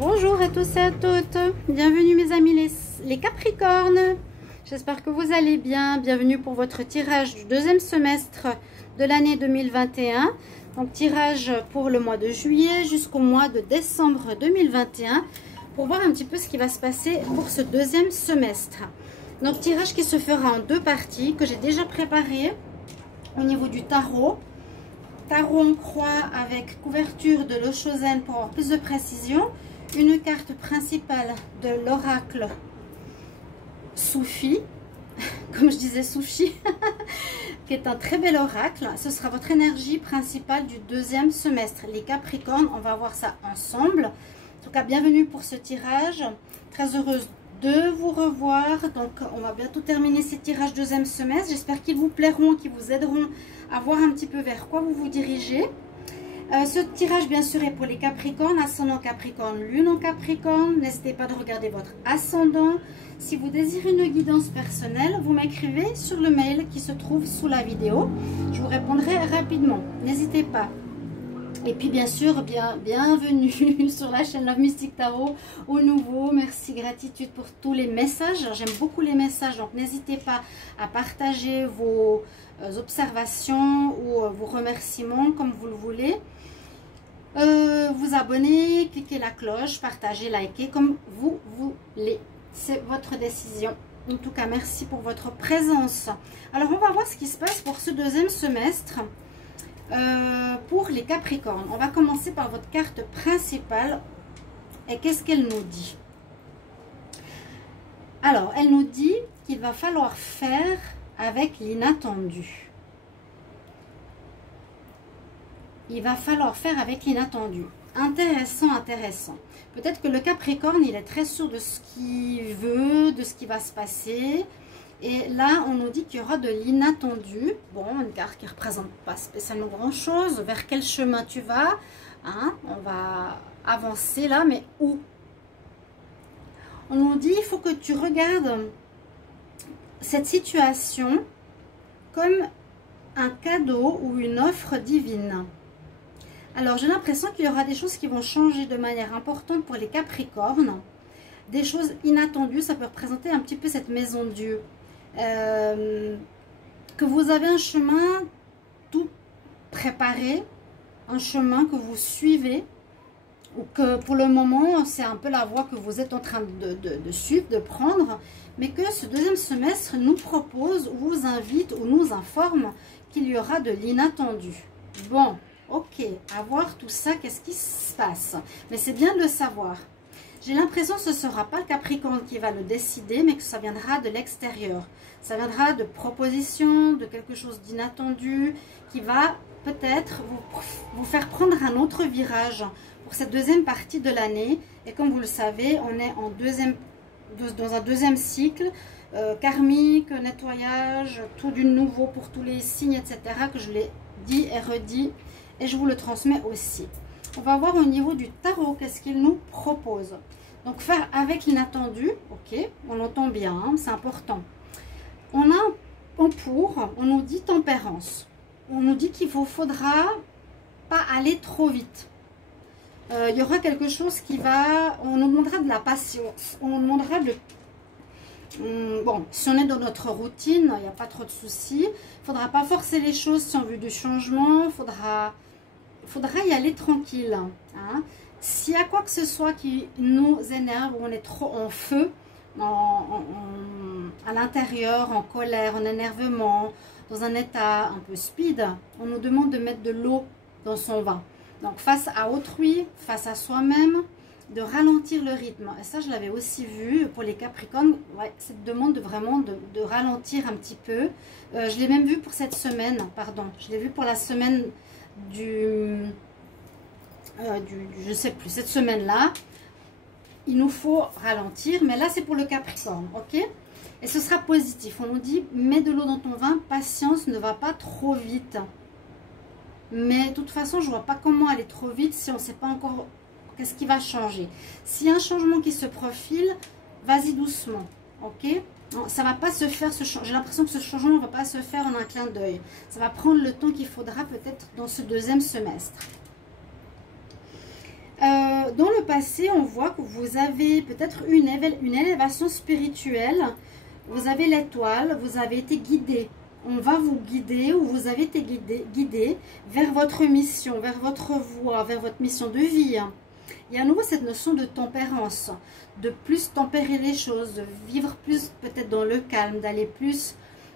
Bonjour à tous et à toutes, bienvenue mes amis les Capricornes, j'espère que vous allez bien. Bienvenue pour votre tirage du deuxième semestre de l'année 2021. Donc tirage pour le mois de juillet jusqu'au mois de décembre 2021 pour voir un petit peu ce qui va se passer pour ce deuxième semestre. Donc tirage qui se fera en deux parties que j'ai déjà préparé au niveau du tarot. Tarot en croix avec couverture de l'Oshozen pour avoir plus de précision. Une carte principale de l'oracle Soufi, comme je disais Soufi, qui est un très bel oracle. Ce sera votre énergie principale du deuxième semestre. Les Capricornes, on va voir ça ensemble. En tout cas, bienvenue pour ce tirage. Très heureuse de vous revoir. Donc, on va bientôt terminer ces tirages deuxième semestre. J'espère qu'ils vous plairont, qu'ils vous aideront à voir un petit peu vers quoi vous vous dirigez. Ce tirage, bien sûr, est pour les Capricornes, ascendant Capricorne, lune en Capricorne. N'hésitez pas de regarder votre ascendant. Si vous désirez une guidance personnelle, vous m'écrivez sur le mail qui se trouve sous la vidéo. Je vous répondrai rapidement. N'hésitez pas. Et puis, bien sûr, bienvenue sur la chaîne Love Mystic Tarot au nouveau. Merci, gratitude pour tous les messages. J'aime beaucoup les messages, donc n'hésitez pas à partager vos observations ou vos remerciements comme vous le voulez. Vous abonner, cliquez la cloche, partagez, likez comme vous voulez. C'est votre décision. En tout cas, merci pour votre présence. Alors, on va voir ce qui se passe pour ce deuxième semestre pour les Capricornes. On va commencer par votre carte principale. Et qu'est-ce qu'elle nous dit? Alors, elle nous dit qu'il va falloir faire avec l'inattendu. Il va falloir faire avec l'inattendu. Intéressant, intéressant. Peut-être que le Capricorne, il est très sûr de ce qu'il veut, de ce qui va se passer. Et là, on nous dit qu'il y aura de l'inattendu. Bon, une carte qui ne représente pas spécialement grand-chose. Vers quel chemin tu vas, hein? On va avancer là, mais où? On nous dit, il faut que tu regardes cette situation comme un cadeau ou une offre divine. Alors, j'ai l'impression qu'il y aura des choses qui vont changer de manière importante pour les Capricornes. Des choses inattendues, ça peut représenter un petit peu cette maison de Dieu. Que vous avez un chemin tout préparé, un chemin que vous suivez, ou que pour le moment, c'est un peu la voie que vous êtes en train de suivre, de prendre, mais que ce deuxième semestre nous propose, ou vous invite, ou nous informe qu'il y aura de l'inattendu. Bon. Ok, à voir tout ça, qu'est-ce qui se passe? Mais c'est bien de le savoir. J'ai l'impression que ce ne sera pas le Capricorne qui va le décider, mais que ça viendra de l'extérieur. Ça viendra de propositions, de quelque chose d'inattendu, qui va peut-être vous faire prendre un autre virage pour cette deuxième partie de l'année. Et comme vous le savez, on est dans un deuxième cycle, karmique, nettoyage, tout du nouveau pour tous les signes, etc. que je l'ai dit et redit. Et je vous le transmets aussi. On va voir au niveau du tarot, qu'est-ce qu'il nous propose. Donc, faire avec l'inattendu, ok, on l'entend bien, hein, c'est important. On a en pour, on nous dit tempérance. On nous dit qu'il ne faudra pas aller trop vite. Il y aura quelque chose qui va, on nous demandera de la patience. On nous demandera de... Bon, si on est dans notre routine, il n'y a pas trop de soucis. Il ne faudra pas forcer les choses si on veut du changement. Il faudra y aller tranquille. Hein. S'il y a quoi que ce soit qui nous énerve, ou on est trop en feu, à l'intérieur, en colère, en énervement, dans un état un peu speed, on nous demande de mettre de l'eau dans son vin. Donc face à autrui, face à soi-même, de ralentir le rythme. Et ça, je l'avais aussi vu pour les Capricornes. Ouais, cette demande vraiment de ralentir un petit peu. Je l'ai même vu pour cette semaine, pardon. Je l'ai vu pour la semaine je sais plus, cette semaine-là. Il nous faut ralentir, mais là, c'est pour le Capricorne, ok? Et ce sera positif. On nous dit, mets de l'eau dans ton vin, patience, ne va pas trop vite. Mais de toute façon, je ne vois pas comment aller trop vite si on ne sait pas encore... Qu'est-ce qui va changer? S'il y a un changement qui se profile, vas-y doucement, ok? Ça ne va pas se faire, j'ai l'impression que ce changement ne va pas se faire en un clin d'œil. Ça va prendre le temps qu'il faudra peut-être dans ce deuxième semestre. Dans le passé, on voit que vous avez peut-être une élévation spirituelle. Vous avez l'étoile, vous avez été guidé. On va vous guider ou vous avez été guidé vers votre mission, vers votre voie, vers votre mission de vie. Il y a à nouveau cette notion de tempérance, de plus tempérer les choses, de vivre plus peut-être dans le calme, d'aller plus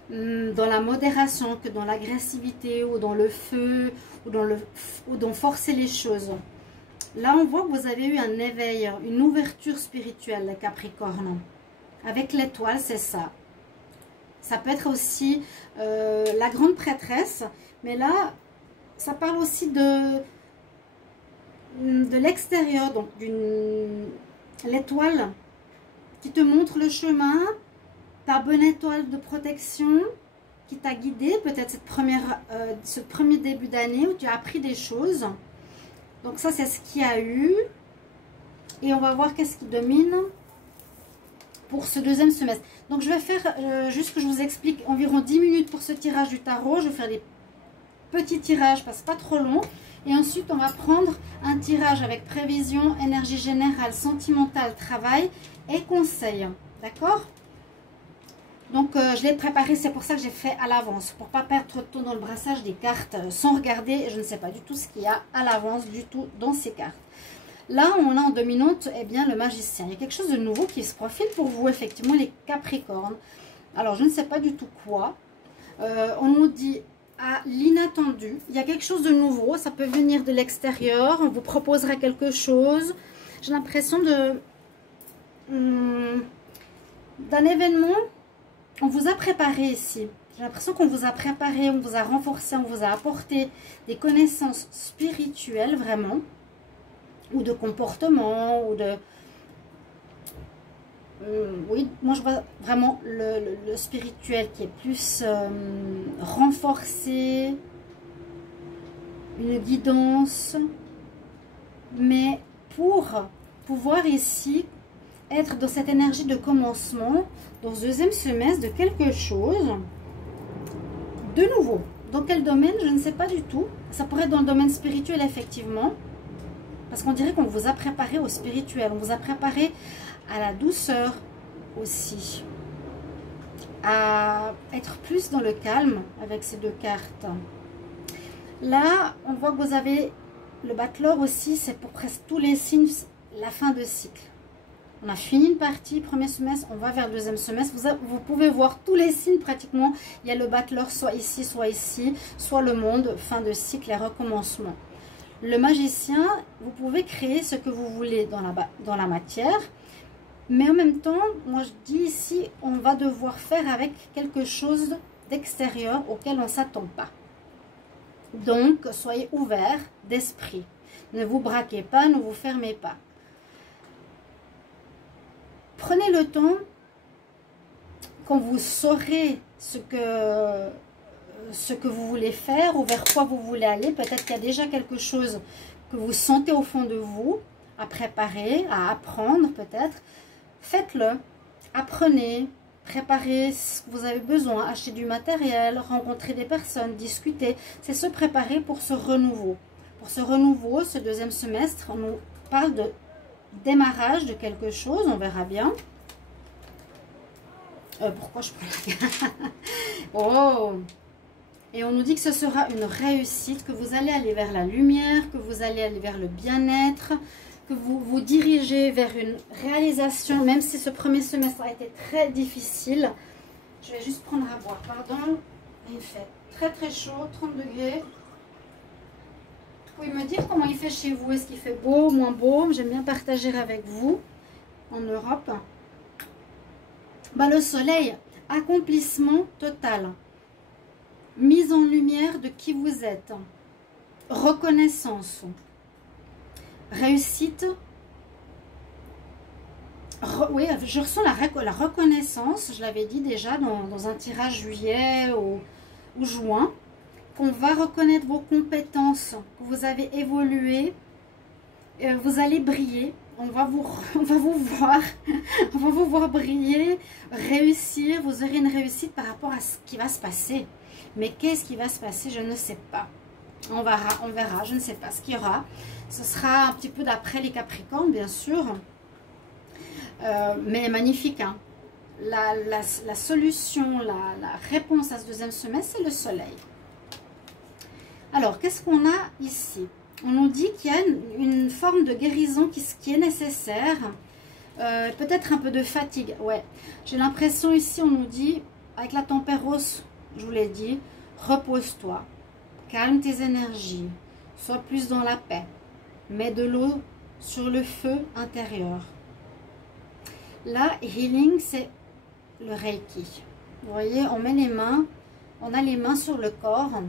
dans la modération que dans l'agressivité ou dans le feu ou dans forcer les choses. Là, on voit que vous avez eu un éveil, une ouverture spirituelle, les Capricornes. Avec l'étoile, c'est ça. Ça peut être aussi la grande prêtresse, mais là, ça parle aussi de l'extérieur, donc l'étoile qui te montre le chemin, ta bonne étoile de protection qui t'a guidé, peut-être ce premier début d'année où tu as appris des choses. Donc ça, c'est ce qu'il y a eu. Et on va voir qu'est-ce qui domine pour ce deuxième semestre. Donc je vais faire, juste que je vous explique, environ 10 minutes pour ce tirage du tarot. Je vais faire des petits tirages, parce que pas trop long. Et ensuite, on va prendre un tirage avec prévision, énergie générale, sentimentale, travail et conseil. D'accord? Donc, je l'ai préparé, c'est pour ça que j'ai fait à l'avance. Pour ne pas perdre trop de temps dans le brassage des cartes sans regarder. Je ne sais pas du tout ce qu'il y a à l'avance du tout dans ces cartes. Là, on a en dominante, eh bien, le magicien. Il y a quelque chose de nouveau qui se profile pour vous, effectivement, les Capricornes. Alors, je ne sais pas du tout quoi. On nous dit à l'inattendu. Il y a quelque chose de nouveau. Ça peut venir de l'extérieur. On vous proposera quelque chose. J'ai l'impression d'un événement. On vous a préparé ici. J'ai l'impression qu'on vous a préparé, on vous a renforcé, on vous a apporté des connaissances spirituelles, vraiment. Ou de comportement, ou de... oui, moi je vois vraiment le spirituel qui est plus renforcé, une guidance, mais pour pouvoir ici être dans cette énergie de commencement, dans ce deuxième semestre, de quelque chose de nouveau. Dans quel domaine, je ne sais pas du tout. Ça pourrait être dans le domaine spirituel, effectivement, parce qu'on dirait qu'on vous a préparé au spirituel, on vous a préparé à la douceur aussi, à être plus dans le calme avec ces deux cartes. Là, on voit que vous avez le battleur aussi, c'est pour presque tous les signes, la fin de cycle. On a fini une partie, premier semestre, on va vers le deuxième semestre. Vous pouvez voir tous les signes pratiquement. Il y a le battleur soit ici, soit le monde, fin de cycle et recommencement. Le magicien, vous pouvez créer ce que vous voulez dans la matière. Mais en même temps, moi je dis ici, on va devoir faire avec quelque chose d'extérieur auquel on ne s'attend pas. Donc, soyez ouverts d'esprit. Ne vous braquez pas, ne vous fermez pas. Prenez le temps, quand vous saurez ce que vous voulez faire ou vers quoi vous voulez aller. Peut-être qu'il y a déjà quelque chose que vous sentez au fond de vous, à préparer, à apprendre peut-être. Faites-le, apprenez, préparez ce que vous avez besoin, achetez du matériel, rencontrez des personnes, discutez. C'est se préparer pour ce renouveau. Pour ce renouveau, ce deuxième semestre, on nous parle de démarrage de quelque chose, on verra bien. Pourquoi je prends la... Oh! Et on nous dit que ce sera une réussite, que vous allez aller vers la lumière, que vous allez aller vers le bien-être, que vous vous dirigez vers une réalisation, même si ce premier semestre a été très difficile. Je vais juste prendre à boire, pardon. Il fait très très chaud, 30 degrés. Vous pouvez me dire comment il fait chez vous? Est-ce qu'il fait beau, moins beau? J'aime bien partager avec vous en Europe. Le soleil, accomplissement total. Mise en lumière de qui vous êtes. Reconnaissance. Réussite. Oui, je ressens la reconnaissance. Je l'avais dit déjà dans un tirage juillet ou juin. On va reconnaître vos compétences, que vous avez évolué, vous allez briller, on va vous voir briller, réussir, vous aurez une réussite par rapport à ce qui va se passer. Mais qu'est-ce qui va se passer? Je ne sais pas. On verra, je ne sais pas ce qu'il y aura. Ce sera un petit peu d'après les Capricornes, bien sûr. Mais magnifique, hein. La solution, la réponse à ce deuxième semestre, c'est le soleil. Alors, qu'est-ce qu'on a ici? On nous dit qu'il y a une forme de guérison qui est nécessaire. Peut-être un peu de fatigue. Ouais, j'ai l'impression ici, on nous dit, avec la tempérance, je vous l'ai dit, repose-toi. Calme tes énergies. Sois plus dans la paix. Mets de l'eau sur le feu intérieur. Là, healing, c'est le Reiki. Vous voyez, on met les mains, on a les mains sur le corps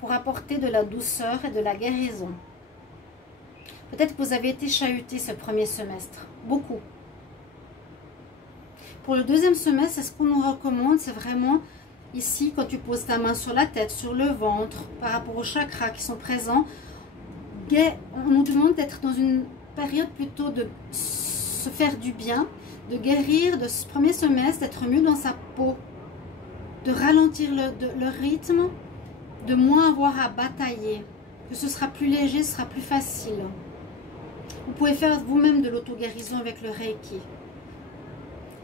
pour apporter de la douceur et de la guérison. Peut-être que vous avez été chahuté ce premier semestre. Beaucoup. Pour le deuxième semestre, ce qu'on nous recommande, c'est vraiment ici, quand tu poses ta main sur la tête, sur le ventre, par rapport aux chakras qui sont présents, on nous demande d'être dans une période plutôt de se faire du bien, de guérir de ce premier semestre, d'être mieux dans sa peau, de ralentir le rythme, de moins avoir à batailler, que ce sera plus léger, ce sera plus facile. Vous pouvez faire vous-même de l'auto-guérison avec le Reiki.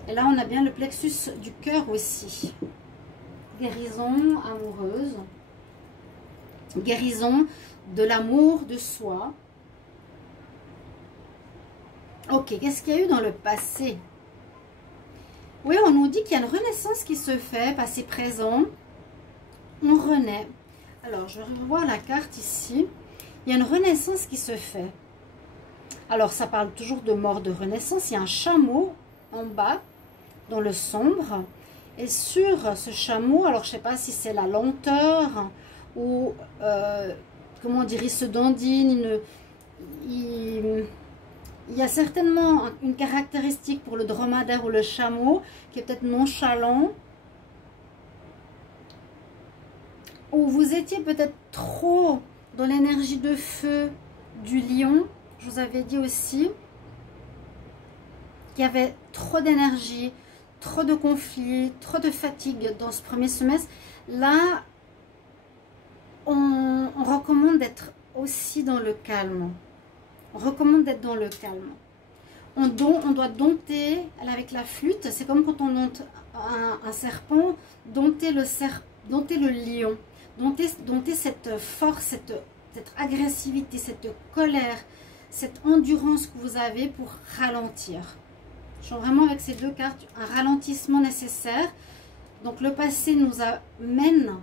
Et là, on a bien le plexus du cœur aussi. Guérison amoureuse. Guérison de l'amour de soi. Ok, qu'est-ce qu'il y a eu dans le passé? Oui, on nous dit qu'il y a une renaissance qui se fait, passé-présent. On renaît. Alors, je vais revoir la carte ici. Il y a une renaissance qui se fait. Alors, ça parle toujours de mort, de renaissance. Il y a un chameau en bas, dans le sombre. Et sur ce chameau, alors je ne sais pas si c'est la lenteur ou, comment dire, il se dandine, il y a certainement une caractéristique pour le dromadaire ou le chameau qui est peut-être nonchalant. Ou vous étiez peut-être trop dans l'énergie de feu du lion. Je vous avais dit aussi qu'il y avait trop d'énergie, trop de conflits, trop de fatigue dans ce premier semestre. Là, on recommande d'être aussi dans le calme. On recommande d'être dans le calme. On doit dompter, avec la flûte, c'est comme quand on dompte un serpent, dompter le lion, dompter cette force, cette agressivité, cette colère, cette endurance que vous avez pour ralentir. Je suis vraiment avec ces deux cartes, un ralentissement nécessaire. Donc le passé nous amène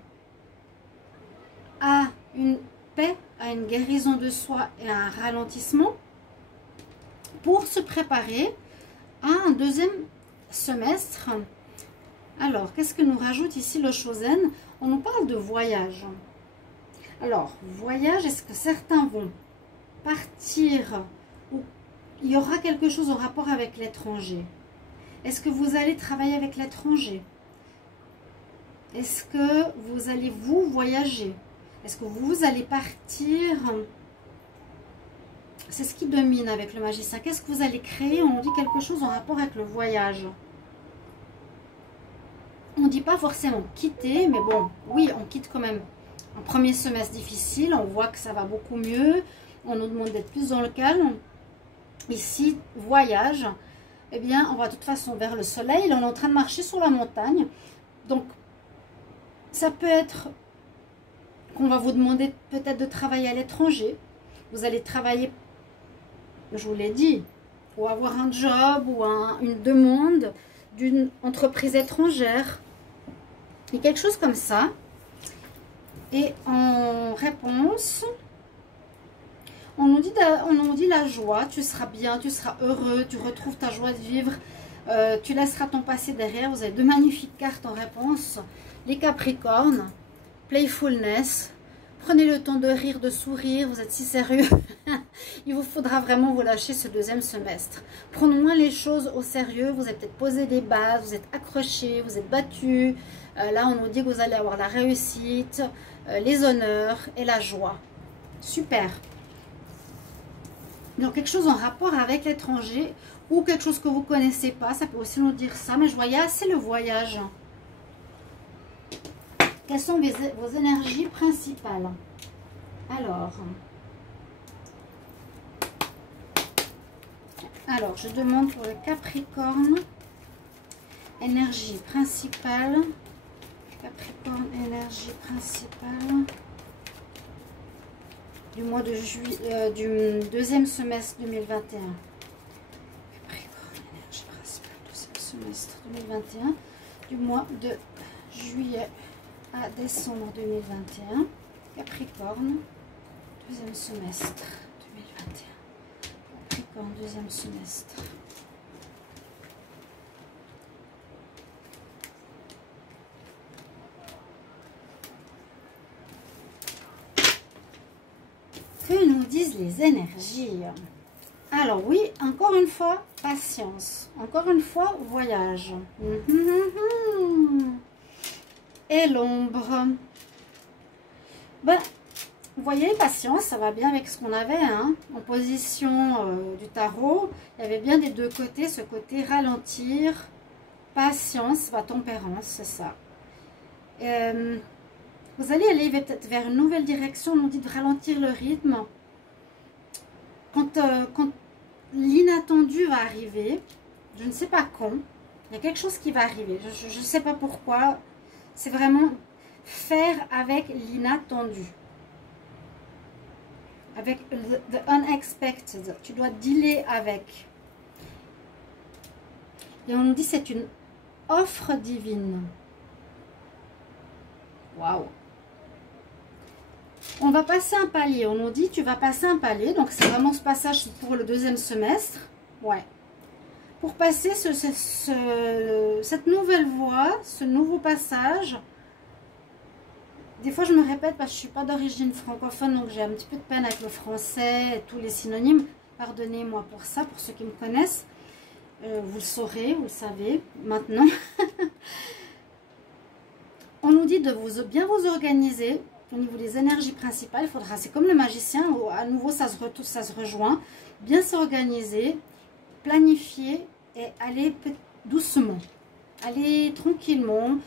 à une paix, à une guérison de soi et à un ralentissement pour se préparer à un deuxième semestre. Alors, qu'est-ce que nous rajoute ici le Shozen? On nous parle de voyage. Alors, voyage, est-ce que certains vont partir ou il y aura quelque chose en rapport avec l'étranger? Est-ce que vous allez travailler avec l'étranger? Est-ce que vous allez voyager? Est-ce que vous allez partir? C'est ce qui domine avec le magicien. Qu'est-ce que vous allez créer? On dit quelque chose en rapport avec le voyage. On ne dit pas forcément quitter, mais bon, oui, on quitte quand même un premier semestre difficile. On voit que ça va beaucoup mieux. On nous demande d'être plus dans le calme. Ici, voyage. Eh bien, on va de toute façon vers le soleil. Là, on est en train de marcher sur la montagne. Donc, ça peut être qu'on va vous demander peut-être de travailler à l'étranger. Vous allez travailler, je vous l'ai dit, ou avoir un job ou une demande d'une entreprise étrangère. Et quelque chose comme ça. Et en réponse, on nous dit la joie, tu seras bien, tu seras heureux, tu retrouves ta joie de vivre, tu laisseras ton passé derrière. Vous avez deux magnifiques cartes en réponse. Les Capricornes, playfulness, prenez le temps de rire, de sourire, vous êtes si sérieux. Il vous faudra vraiment vous lâcher ce deuxième semestre. Prenons moins les choses au sérieux, vous avez peut-être posé des bases, vous êtes accrochés, vous êtes battus. Là, on nous dit que vous allez avoir la réussite, les honneurs et la joie. Super. Donc, quelque chose en rapport avec l'étranger ou quelque chose que vous ne connaissez pas, ça peut aussi nous dire ça. Mais je voyais assez le voyage. Quelles sont vos énergies principales? Alors, je demande pour le Capricorne, énergie principale. Capricorne, énergie principale du mois de juillet, du deuxième semestre 2021. Capricorne, énergie principale, deuxième semestre 2021, du mois de juillet à décembre 2021. Capricorne, deuxième semestre 2021. Capricorne, deuxième semestre. Que nous disent les énergies? Alors oui, encore une fois, patience. Encore une fois, voyage. Et l'ombre. Ben, vous voyez, patience, ça va bien avec ce qu'on avait. Hein, en position du tarot, il y avait bien des deux côtés. Ce côté ralentir, patience, tempérance, c'est ça. Vous allez aller peut-être vers une nouvelle direction. On nous dit de ralentir le rythme. Quand l'inattendu va arriver, je ne sais pas quand, il y a quelque chose qui va arriver. Je ne sais pas pourquoi. C'est vraiment faire avec l'inattendu. Avec the unexpected. Tu dois dealer avec. Et on nous dit c'est une offre divine. Waouh! On va passer un palier. On nous dit tu vas passer un palier. Donc c'est vraiment ce passage pour le deuxième semestre. Ouais. Pour passer cette nouvelle voie, ce nouveau passage. Des fois je me répète parce que je ne suis pas d'origine francophone. Donc j'ai un petit peu de peine avec le français et tous les synonymes. Pardonnez-moi pour ça, pour ceux qui me connaissent. Vous le saurez, vous le savez maintenant. On nous dit de bien vous organiser. Au niveau des énergies principales, il faudra, c'est comme le magicien, à nouveau ça se rejoint, bien s'organiser, planifier et aller doucement, aller tranquillement,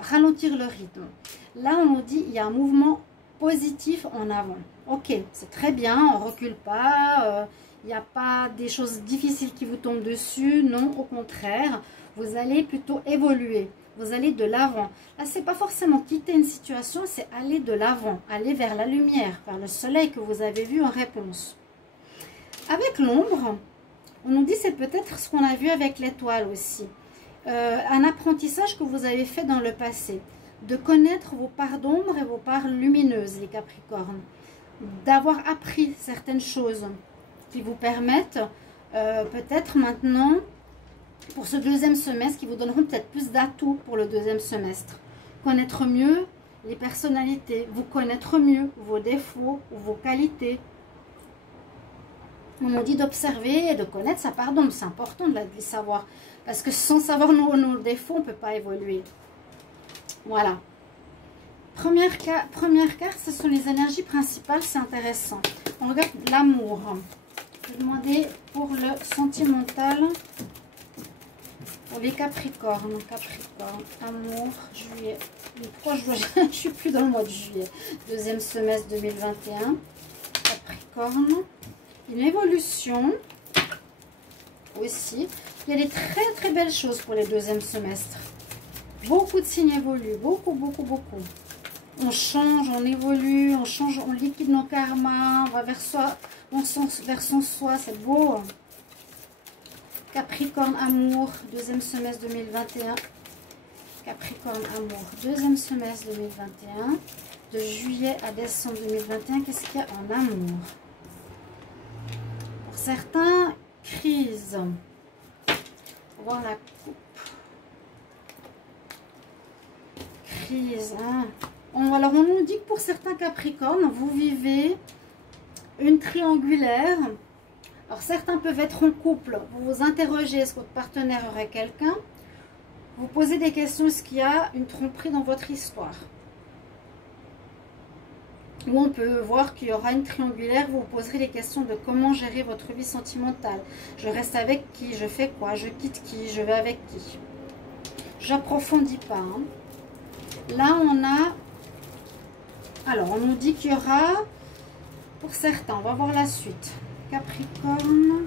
ralentir le rythme. Là, on nous dit il y a un mouvement positif en avant. Ok, c'est très bien, on ne recule pas, il n'y a pas des choses difficiles qui vous tombent dessus, non, au contraire, vous allez plutôt évoluer. Vous allez de l'avant. Là, c'est pas forcément quitter une situation, c'est aller de l'avant, aller vers la lumière, vers le soleil que vous avez vu en réponse. Avec l'ombre, on nous dit c'est peut-être ce qu'on a vu avec l'étoile aussi. Un apprentissage que vous avez fait dans le passé. De connaître vos parts d'ombre et vos parts lumineuses, les Capricornes. D'avoir appris certaines choses qui vous permettent peut-être maintenant... pour ce deuxième semestre, qui vous donneront peut-être plus d'atouts pour le deuxième semestre. Connaître mieux les personnalités, vous connaître mieux vos défauts, vos qualités. On nous dit d'observer et de connaître sa part d'ombre. C'est important de les savoir. Parce que sans savoir nos défauts, on ne peut pas évoluer. Voilà. Première carte, ce sont les énergies principales. C'est intéressant. On regarde l'amour. Je vais demander pour le sentimental... Pour les Capricornes, amour, juillet. Pourquoi je ne suis plus dans le mois de juillet? Deuxième semestre 2021. Capricorne. Une évolution aussi. Il y a des très très belles choses pour les deuxièmes semestres. Beaucoup de signes évoluent. Beaucoup. On change, on évolue, on change, on liquide nos karmas. On va vers soi, vers son soi. C'est beau. Capricorne, amour, deuxième semestre 2021. Capricorne, amour, deuxième semestre 2021. De juillet à décembre 2021, qu'est-ce qu'il y a en amour? Pour certains, crise. On va voir la coupe. Crise. Hein. Alors, on nous dit que pour certains Capricornes, vous vivez une triangulaire. Alors, certains peuvent être en couple. Vous vous interrogez, est-ce que votre partenaire aurait quelqu'un? Vous posez des questions, est-ce qu'il y a une tromperie dans votre histoire? Ou on peut voir qu'il y aura une triangulaire, vous vous poserez les questions de comment gérer votre vie sentimentale. Je reste avec qui? Je fais quoi? Je quitte qui? Je vais avec qui? J'approfondis pas. Hein. Là, on a... Alors, on nous dit qu'il y aura Pour certains, on va voir la suite. Capricorne,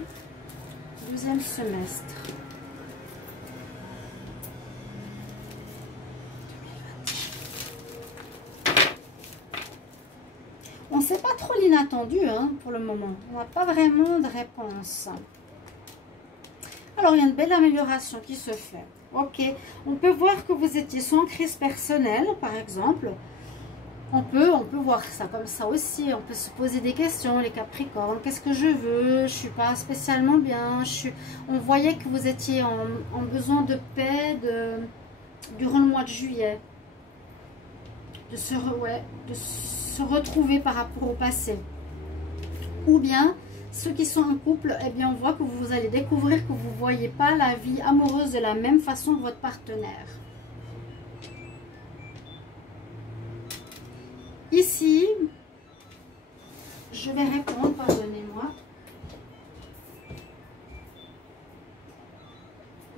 deuxième semestre. On ne sait pas trop l'inattendu hein, pour le moment. On n'a pas vraiment de réponse. Alors, il y a une belle amélioration qui se fait. Ok, on peut voir que vous étiez sans crise personnelle, par exemple. On peut voir ça comme ça aussi. On peut se poser des questions, les Capricornes. Qu'est-ce que je veux? Je ne suis pas spécialement bien. On voyait que vous étiez en besoin de paix durant le mois de juillet. De se retrouver par rapport au passé. Ou bien, ceux qui sont en couple, eh bien, on voit que vous allez découvrir que vous ne voyez pas la vie amoureuse de la même façon que votre partenaire. Ici, je vais répondre, pardonnez-moi.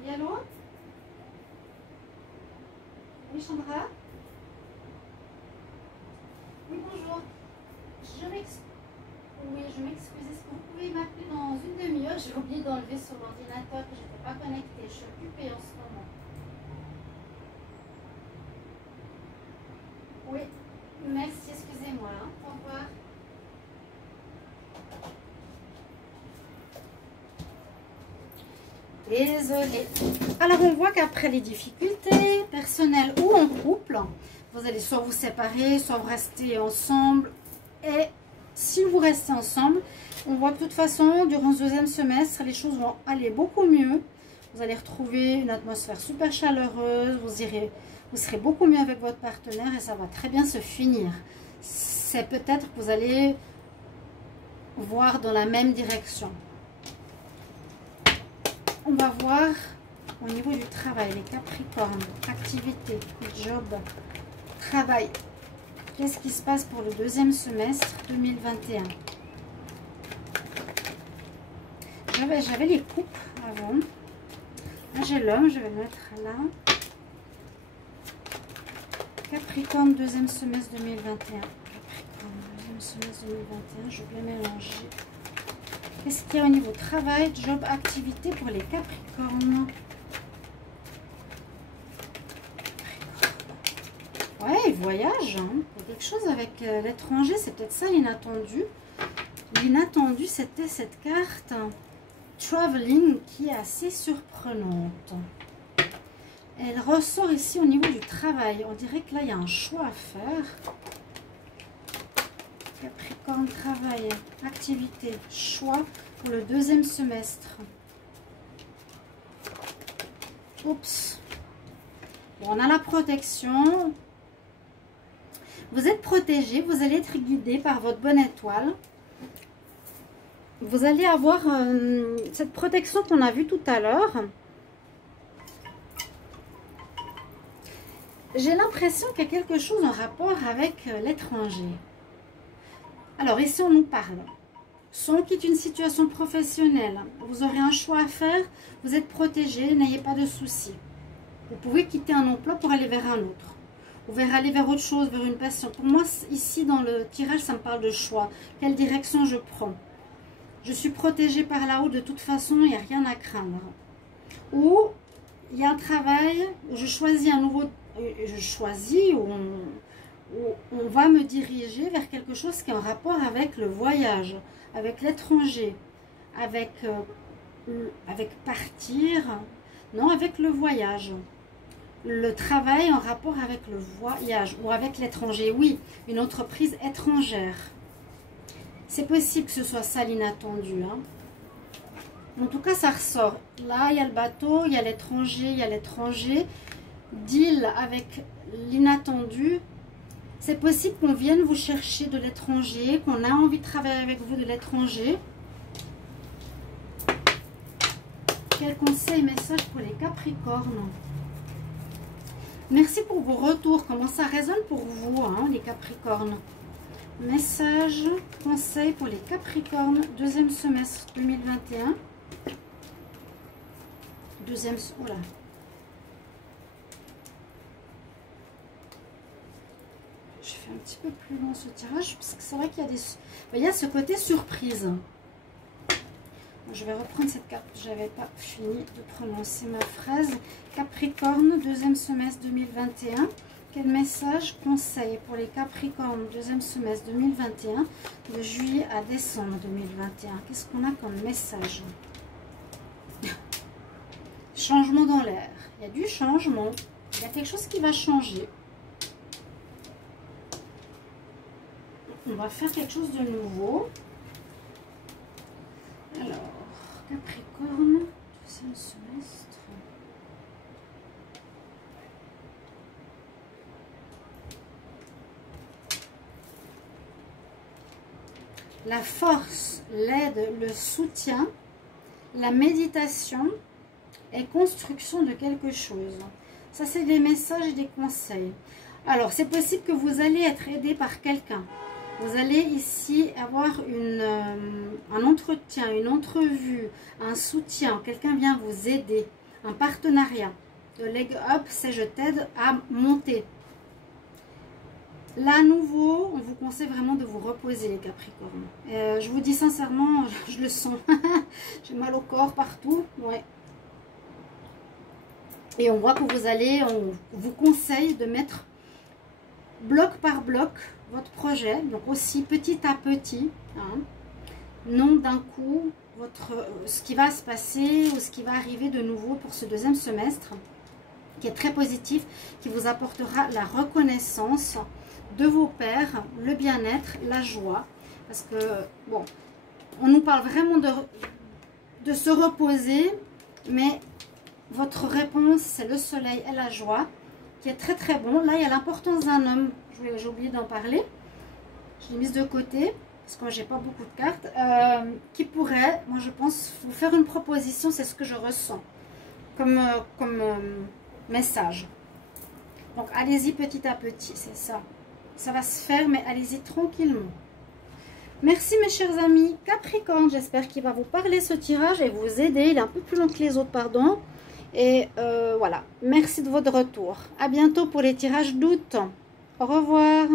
Oui, allô? Oui, Chandra? Oui, bonjour. Je m'excuse. Est-ce que vous pouvez m'appeler dans une demi-heure? J'ai oublié d'enlever sur l'ordinateur que je n'étais pas connectée. Je suis occupée en ce moment. Oui, merci, excusez-moi. Hein. Au revoir. Désolée. Alors, on voit qu'après les difficultés personnelles ou en couple, vous allez soit vous séparer, soit vous rester ensemble. Et si vous restez ensemble, on voit que de toute façon, durant ce deuxième semestre, les choses vont aller beaucoup mieux. Vous allez retrouver une atmosphère super chaleureuse. Vous serez beaucoup mieux avec votre partenaire et ça va très bien se finir. C'est peut-être que vous allez voir dans la même direction. On va voir au niveau du travail, les Capricornes, activité, job, travail. Qu'est-ce qui se passe pour le deuxième semestre 2021? J'avais les coupes avant. Là, j'ai l'homme, je vais le mettre là. Capricorne, deuxième semestre 2021. Capricorne, deuxième semestre 2021, je vais les mélanger. Qu'est-ce qu'il y a au niveau travail, job, activité pour les Capricornes? Ouais, voyage. Hein. Il y a quelque chose avec l'étranger, c'est peut-être ça l'inattendu. L'inattendu, c'était cette carte Traveling qui est assez surprenante. Elle ressort ici au niveau du travail. On dirait que là, il y a un choix à faire. Capricorne, travail, activité, choix pour le deuxième semestre. Oups. Bon, on a la protection. Vous êtes protégé, vous allez être guidé par votre bonne étoile. Vous allez avoir cette protection qu'on a vue tout à l'heure. J'ai l'impression qu'il y a quelque chose en rapport avec l'étranger. Alors ici on nous parle. Soit on quitte une situation professionnelle, vous aurez un choix à faire, vous êtes protégé, n'ayez pas de soucis. Vous pouvez quitter un emploi pour aller vers un autre. Ou aller vers autre chose, vers une passion. Pour moi, ici dans le tirage, ça me parle de choix. Quelle direction je prends? Je suis protégée par là-haut, de toute façon, il n'y a rien à craindre. Ou il y a un travail où je choisis un nouveau... Je choisis où on va me diriger vers quelque chose qui est en rapport avec le voyage, avec l'étranger, avec partir, non, avec le voyage. Le travail en rapport avec le voyage ou avec l'étranger, oui, une entreprise étrangère. C'est possible que ce soit ça l'inattendu. Hein. En tout cas, ça ressort. Là, il y a le bateau, il y a l'étranger, il y a l'étranger. Deal avec l'inattendu. C'est possible qu'on vienne vous chercher de l'étranger, qu'on a envie de travailler avec vous de l'étranger. Quel conseil, message pour les Capricornes? Merci pour vos retours. Comment ça résonne pour vous, hein, les Capricornes? Message, conseil pour les Capricornes, deuxième semestre 2021. Deuxième... Voilà. Je fais un petit peu plus long ce tirage, parce que c'est vrai qu'il y a il y a ce côté surprise. Je vais reprendre cette carte, je n'avais pas fini de prononcer ma phrase. Capricorne, deuxième semestre 2021. Quel message, conseil pour les Capricornes, deuxième semestre 2021, de juillet à décembre 2021? Qu'est-ce qu'on a comme message? Changement dans l'air. Il y a du changement. Il y a quelque chose qui va changer. On va faire quelque chose de nouveau. Alors, Capricorne, deuxième semestre. La force, l'aide, le soutien, la méditation et construction de quelque chose. Ça, c'est des messages et des conseils. Alors, c'est possible que vous allez être aidé par quelqu'un. Vous allez ici avoir un entretien, une entrevue, un soutien. Quelqu'un vient vous aider, un partenariat. Le leg up, c'est je t'aide à monter. Là, à nouveau, on vous conseille vraiment de vous reposer, les Capricornes. Je vous dis sincèrement, je le sens. J'ai mal au corps partout. Ouais. Et on voit que vous allez, on vous conseille de mettre bloc par bloc votre projet. Donc aussi petit à petit. Hein, non d'un coup, ce qui va se passer ou ce qui va arriver de nouveau pour ce deuxième semestre. Qui est très positif, qui vous apportera la reconnaissance de vos pairs, le bien-être, la joie. Parce que, bon, on nous parle vraiment de se reposer, mais votre réponse, c'est le soleil et la joie, qui est très très bon. Là, il y a l'importance d'un homme, j'ai oublié d'en parler. Je l'ai mise de côté, parce que moi, j'ai pas beaucoup de cartes, qui pourrait, moi je pense, vous faire une proposition, c'est ce que je ressens comme message. Donc, allez-y petit à petit, c'est ça. Ça va se faire, mais allez-y tranquillement. Merci mes chers amis. Capricorne, j'espère qu'il va vous parler ce tirage et vous aider. Il est un peu plus long que les autres, pardon. Et voilà. Merci de votre retour. À bientôt pour les tirages d'août. Au revoir.